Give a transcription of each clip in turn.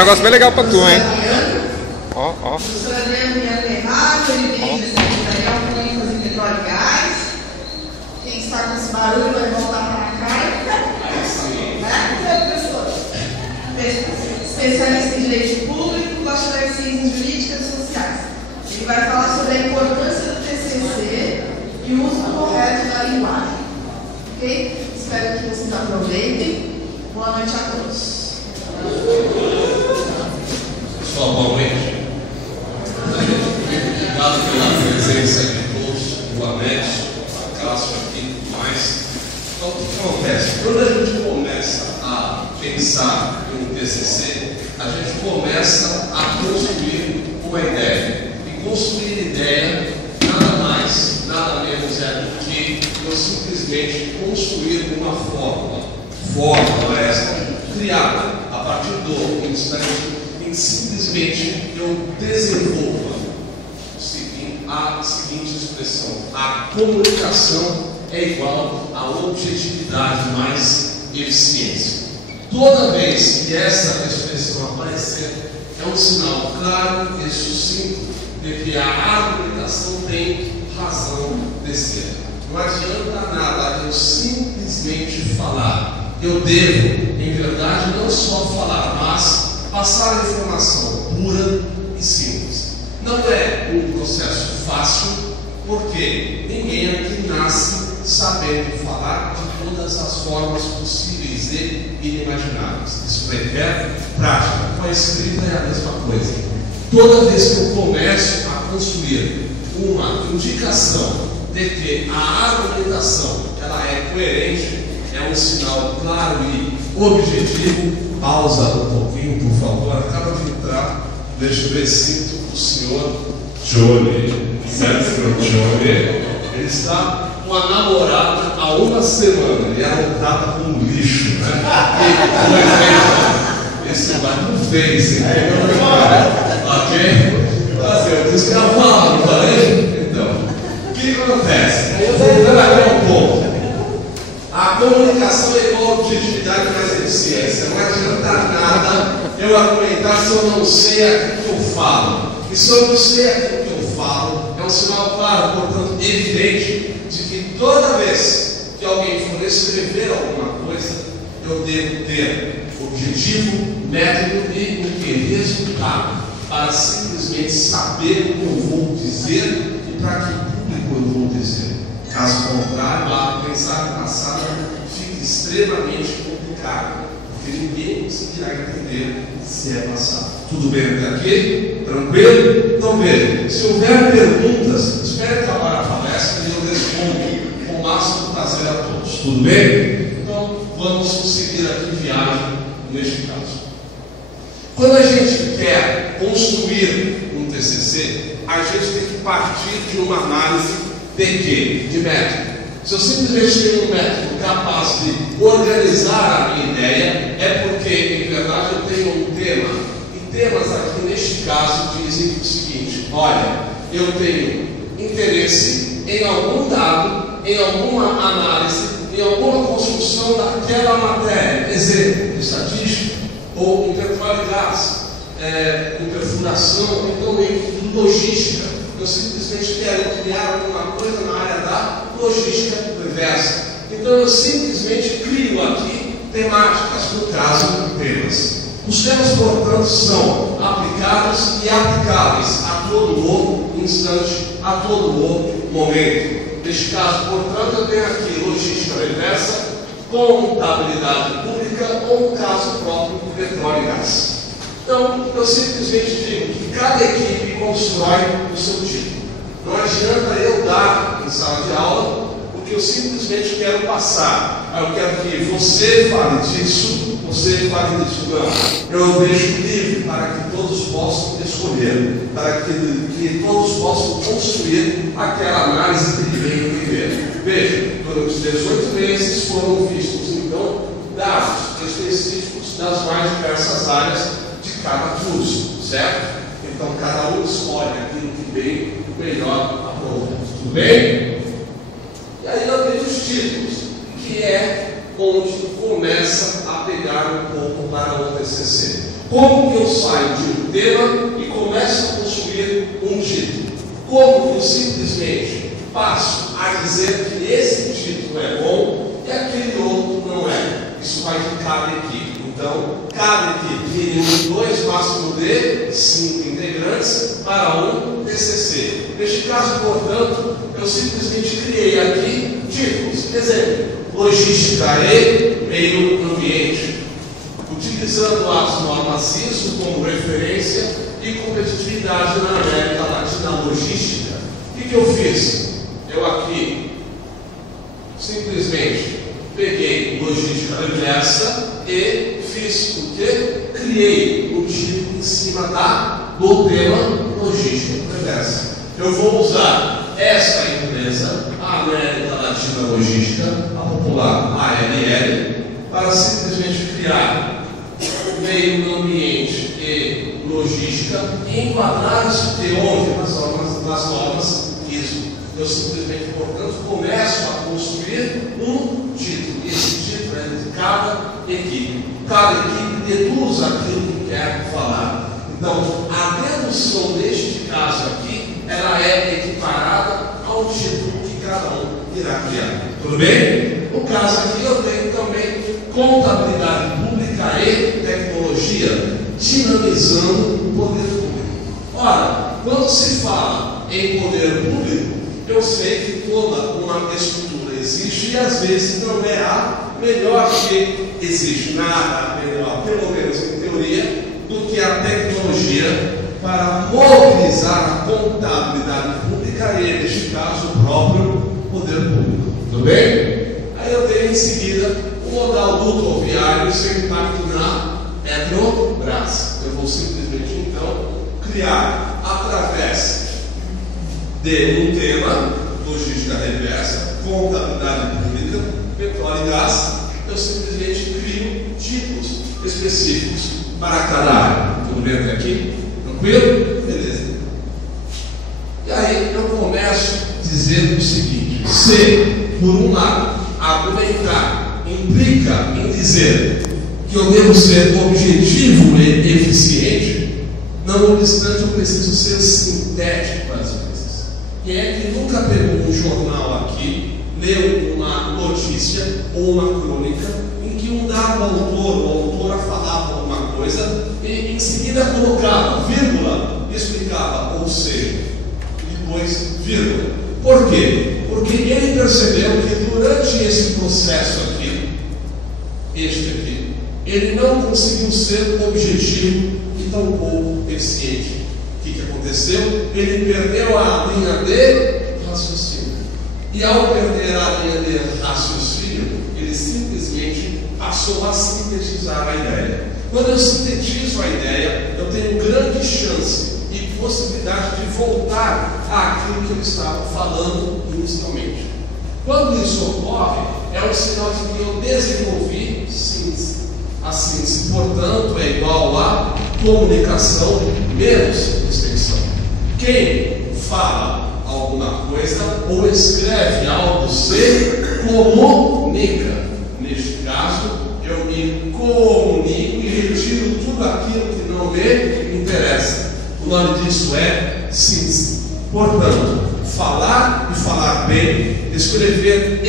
negócio bem legal pra tu, hein? Ó, ó. O professor Adriano Ferrado, ele vem da Secretaria de ênfase em petróleo e gás. Quem está com esse barulho vai voltar para cá. Né, professor? Especialista em direito público, bacharel em ciências jurídicas e sociais. Ele vai falar sobre a importância do TCC e o uso correto da linguagem. Ok? Espero que vocês aproveitem. Boa noite a todos. Pessoal, boa noite. Obrigado pela presença de todos, do Amédio, do Cássio aqui e tudo mais. Então, o que acontece? Quando a gente começa a pensar em um TCC, a gente começa a construir uma ideia. E construir ideia nada mais, nada menos é do que eu simplesmente construir uma fórmula. Fórmula essa criada a partir do instante em simplesmente eu desenvolva a seguinte expressão: a comunicação é igual à objetividade mais eficiência. Toda vez que essa expressão aparecer, é um sinal claro e sucinto de que a argumentação tem razão de ser. Não adianta nada eu simplesmente falar. Eu devo, em verdade, não só falar, mas passar a informação pura e simples. Não é um processo fácil, porque ninguém aqui nasce sabendo falar de todas as formas possíveis e inimagináveis. Isso requer prática. Com a escrita é a mesma coisa. Toda vez que eu começo a construir uma indicação de que a argumentação ela é coerente, é um sinal claro e objetivo. Pausa um pouquinho, por favor. Acaba de entrar, deixa eu ver, sinto o senhor Johnny, certo, Johnny? Ele está com a namorada há uma semana e ela estava com um lixo, né? E esse vai no Face, entendeu? Ok? Eu disse que ela fala, não falei? Então, o que acontece? Eu vou voltar aqui ao ponto. A comunicação é igual a objetividade mais eficiência. Não adianta nada eu argumentar se eu não sei aquilo que eu falo. E se eu não sei aquilo que eu falo, é um sinal claro, portanto, evidente, de que toda vez que alguém for escrever alguma coisa, eu devo ter objetivo, método e o que? Resultado, para simplesmente saber o que eu vou dizer e para que público eu vou dizer. Caso contrário, a mensagem passada fica extremamente complicada, porque ninguém conseguirá entender se é passado. Tudo bem até aqui? Tranquilo? Então veja, se houver perguntas, espere acabar a palestra e eu respondo com o máximo prazer a todos. Tudo bem? Então vamos seguir aqui viagem neste caso. Quando a gente quer construir um TCC, a gente tem que partir de uma análise de quê? De método. Se eu simplesmente tenho um método capaz de organizar a minha ideia, é porque, em verdade, eu tenho um tema. E temas aqui, neste caso, dizem o seguinte: olha, eu tenho interesse em algum dado, em alguma análise, em alguma construção daquela matéria. Exemplo, estatística, ou em petróleo e gás, em perfuração, então em logística. Eu simplesmente quero criar alguma coisa na área da logística inversa. Então eu simplesmente crio aqui temáticas, no caso, temas. Os temas, portanto, são aplicados e aplicáveis a todo o instante, a todo o momento. Neste caso, portanto, eu tenho aqui logística reversa, contabilidade pública ou, no caso próprio, petróleo e gás. Então, eu simplesmente digo que cada equipe constrói o seu tipo. Não adianta eu dar em sala de aula o que eu simplesmente quero passar. Eu quero que você fale disso, você fale disso. Não. Eu deixo livre para que todos possam escolher, para que todos possam construir aquela análise que veio primeiro. Veja, durante os 18 meses foram vistos, então, dados específicos das mais diversas áreas de cada curso, certo? Então cada um escolhe aquilo que vem melhor aprovado. Tudo bem? E aí eu tenho os títulos, que é onde começa a pegar um pouco para o TCC. Como que eu saio de um tema e começo a construir um título? Como que eu simplesmente passo a dizer que esse título é bom e aquele outro não é? Isso vai de cada equipe. Então, cada equipe mínimo 2, máximo de 5 integrantes para um TCC. Neste caso, portanto, eu simplesmente criei aqui títulos. Exemplo: logística e meio ambiente, utilizando as normas CISO como referência e competitividade na América Latina logística. O que eu fiz? Eu aqui simplesmente peguei logística reversa e fiz o que? Criei um título em cima do tema logística reversa. Eu vou usar essa empresa, a América Latina Logística, a popular ALL, para simplesmente criar meio ambiente e logística e enquadrar isso de onde? Nas normas ISO. Eu simplesmente, portanto, começo a construir um título. E esse título é de cada equipe. Cada equipe deduz aquilo que quer falar. Então, a dedução deste caso aqui, ela é equiparada ao título que cada um irá criar. Tudo bem? No caso aqui, eu tenho também contabilidade pública e tecnologia, dinamizando o poder público. Ora, quando se fala em poder público, eu sei que toda uma estrutura existe e às vezes não é a melhor que existe. Nada melhor, pelo menos em teoria, do que a tecnologia para mobilizar a contabilidade pública e, neste caso, o próprio poder público. Tudo bem? Aí eu tenho em seguida o modal dutoviário sem impacto na Petrobras. Eu vou simplesmente, então, criar através de um tema, logística reversa, contabilidade pública, petróleo e gás, eu simplesmente crio títulos específicos para cada área. Tudo bem até aqui? Tranquilo? Beleza. E aí eu começo dizendo o seguinte: se, por um lado, argumentar implica em dizer que eu devo ser objetivo e eficiente, não obstante eu preciso ser sintético às vezes. Quem é que nunca pegou um jornal aqui, leu uma notícia ou uma crônica em que um dado autor ou autora falava alguma coisa e em seguida colocava vírgula, explicava, ou seja, depois vírgula. Por quê? Porque ele percebeu que durante esse processo aqui, ele não conseguiu ser objetivo e tampouco eficiente. O que aconteceu? Ele perdeu a linha de raciocínio. E ao perder a linha de raciocínio, ele simplesmente passou a sintetizar a ideia. Quando eu sintetizo a ideia, eu tenho grande chance e possibilidade de voltar àquilo que eu estava falando inicialmente. Quando isso ocorre, é um sinal de que eu desenvolvi síntese. A síntese, portanto, é igual a comunicação menos extensão. Quem fala alguma coisa ou escreve algo se comunica. Neste caso, eu me comunico e retiro tudo aquilo que não me interessa. O nome disso é síntese. Portanto, falar e falar bem, escrever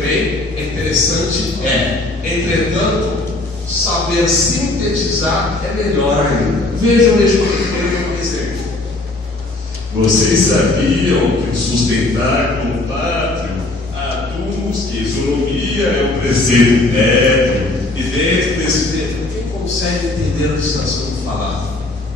bem, é interessante, entretanto, saber sintetizar é melhor ainda. Vejam um exemplo. Vocês sabiam que o sustentar como pátrio aduz que a isonomia é um preceito médio e dentro desse tempo, quem consegue entender o que está sendo falado?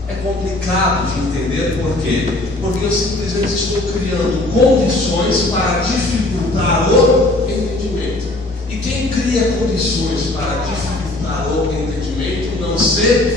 É complicado de entender, por quê? Porque eu simplesmente estou criando condições para dificultar o entendimento. E quem cria condições para dificultar o entendimento não se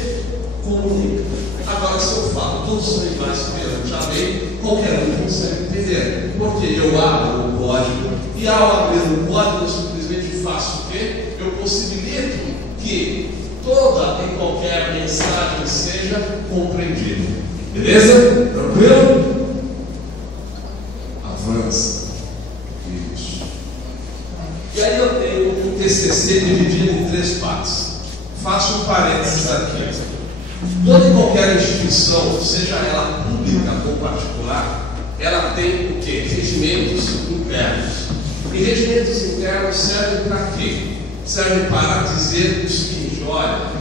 comunica. Agora, se eu falo todos os iguais que já dei, qualquer um consegue entender. Porque eu abro o código e ao abrir o código eu simplesmente faço o quê? Eu possibilito que toda e qualquer mensagem seja compreendida. Beleza? Tranquilo? Avança. Isso. E aí eu tenho um TCC dividido em 3 partes. Faço um parênteses aqui. Toda e qualquer instituição, seja ela pública ou particular, ela tem o quê? Regimentos internos. E regimentos internos servem para quê? Servem para dizer o seguinte: olha,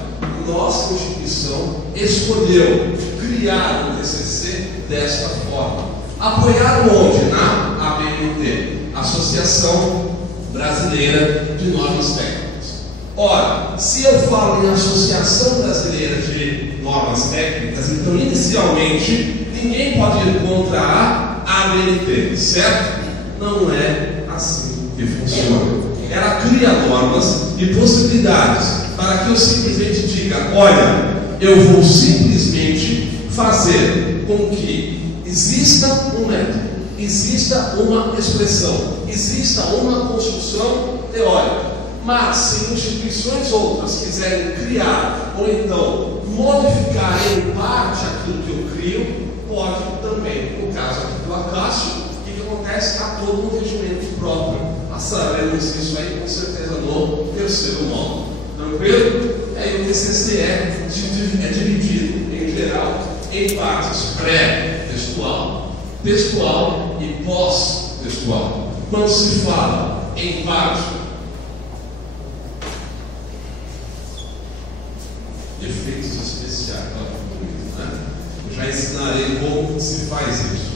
nossa instituição escolheu criar o TCC desta forma. Apoiaram onde? Na ABNT, Associação Brasileira de Normas Técnicas. Ora, se eu falo em Associação Brasileira de Normas Técnicas, então inicialmente ninguém pode ir contra a ABNT, certo? Não é assim que funciona. Ela cria normas e possibilidades para que eu simplesmente diga: olha, eu vou simplesmente fazer com que exista um método, exista uma expressão, exista uma construção teórica. Mas se instituições outras quiserem criar ou então modificar em parte aquilo que eu crio, pode também. No caso aqui do Acácio, o que acontece? Há todo um regimento próprio. Passaremos isso aí com certeza no terceiro módulo. Tranquilo? E aí o TCC é dividido em geral em partes pré-textual, textual e pós-textual. Quando se fala em parte efeitos especiais, né? Eu já ensinarei como se faz isso.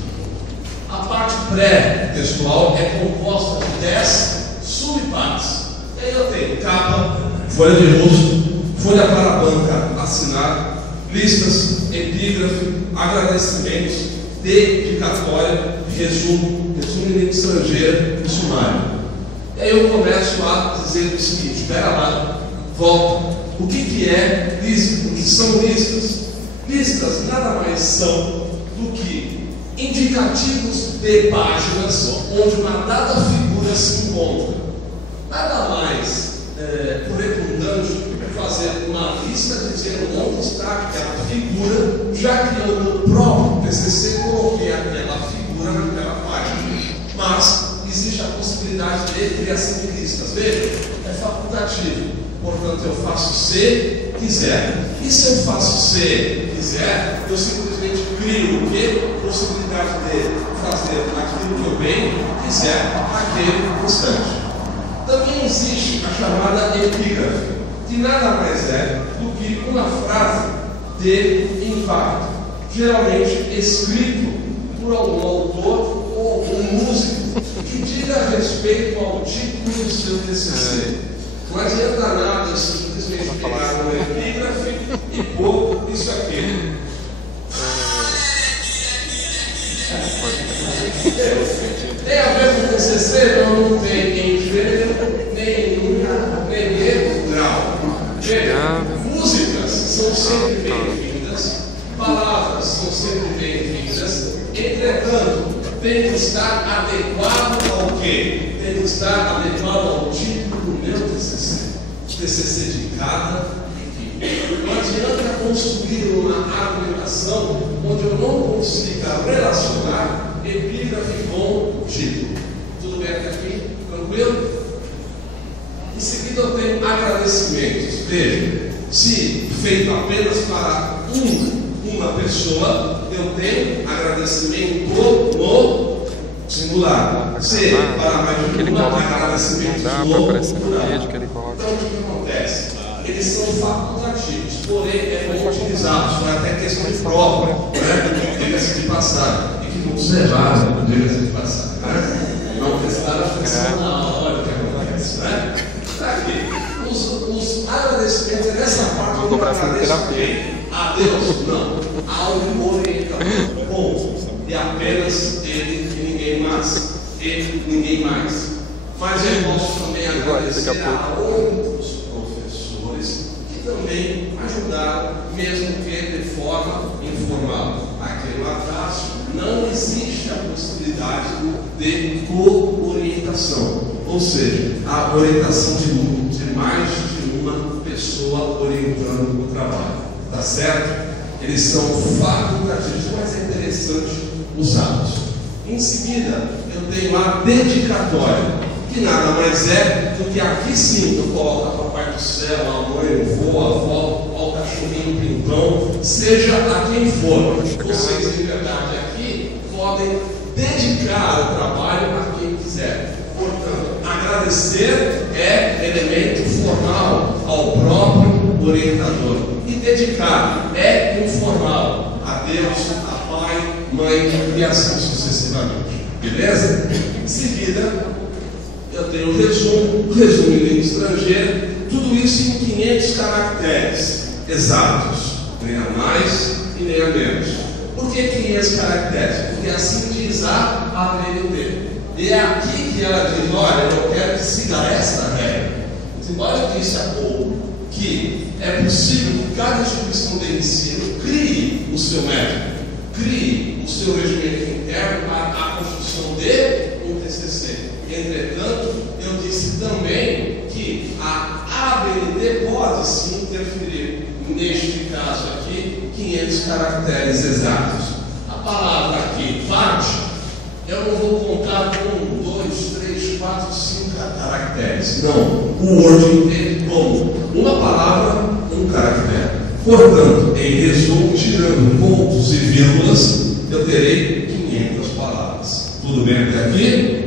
A parte pré-textual é composta de 10 subpartes. E aí eu tenho capa, folha de rosto, folha para a banca assinar, listas, epígrafe, agradecimentos, dedicatória, resumo em língua estrangeira e sumário. E aí eu começo a dizer o seguinte: espera lá, volta. O que é lista? O que são listas? Listas nada mais são do que indicativos de páginas onde uma dada figura se encontra. Nada mais redundante fazer uma lista dizendo onde está aquela figura, já que eu no próprio TCC coloquei aquela figura naquela página. Mas existe a possibilidade de criação de listas. Veja, é facultativo. Portanto, eu faço se quiser. E se eu faço se quiser, eu simplesmente crio o quê? Possibilidade de fazer aquilo que eu bem quiser naquele instante. Também existe a chamada epígrafe, que nada mais é do que uma frase de impacto, geralmente escrito por algum autor ou algum músico, que diga respeito ao título do seu TCC. Não adianta nada simplesmente pegar uma epígrafe e pôr isso aqui. Tem a ver com o TCC? Não tem em gênero, nem em grau. Músicas são sempre bem-vindas, palavras são sempre bem-vindas, entretanto, tem que estar adequado ao quê? Tem que estar adequado ao título do meu TCC de cada equipe. Não adianta construir uma argumentação onde eu não consiga relacionar epígrafe com título. Tudo bem até aqui? Tranquilo? Em seguida eu tenho agradecimentos. Veja, se feito apenas para uma pessoa, eu tenho agradecimento no singular. Se para mais de uma, agradecimento no plural. Então o que acontece? Eles são facultativos, porém é muito utilizados, foi até questão de prova, né? Diga-se de passagem, e que muitos erraram, diga-se de passagem, né? Não prestaram atenção na aula, olha o que acontece, né? Está aqui. Os agradecimentos é nessa parte onde eu agradeço a Deus, não, ao orientador, ponto. E apenas ele e ninguém mais. Ele e ninguém mais. Mas eu posso também agradecer a outros professores que também ajudaram, mesmo que de forma informal. Aqui no Acácio não existe a possibilidade de co-orientação, ou seja, a orientação de mais de uma pessoa orientando o trabalho. Tá certo? Eles são facultativos, mas é interessante usá-los. Em seguida, eu tenho a dedicatória, que nada mais é do que aqui sim eu coloco a papai do céu, a mãe, o vô, a avó, ao cachorrinho pintão, seja a quem for. Vocês, de verdade, aqui podem dedicar o trabalho a quem quiser. Portanto, agradecer é elemento formal ao próprio orientador. E dedicar é informal a Deus, a pai, mãe e assim sucessivamente. Beleza? Em seguida, eu tenho o resumo em língua estrangeira, tudo isso em 500 caracteres exatos, nem a mais e nem a menos. Por que 500 caracteres? Porque assim diz a ABNT. E é aqui que ela diz: olha, eu quero que siga essa regra. Embora eu disse há pouco que é possível que cada instituição de ensino crie o seu método, crie o seu regimento interno para a construção de um TCC. Entretanto, eu disse também que a ABNT pode sim interferir, neste caso aqui, 500 caracteres exatos. A palavra aqui, parte, eu não vou contar com 1, 2, 3, 4, 5 caracteres. Não, o Word entende como uma palavra, um caractere. Portanto, em resumo, tirando pontos e vírgulas, eu terei 500 palavras. Tudo bem até aqui?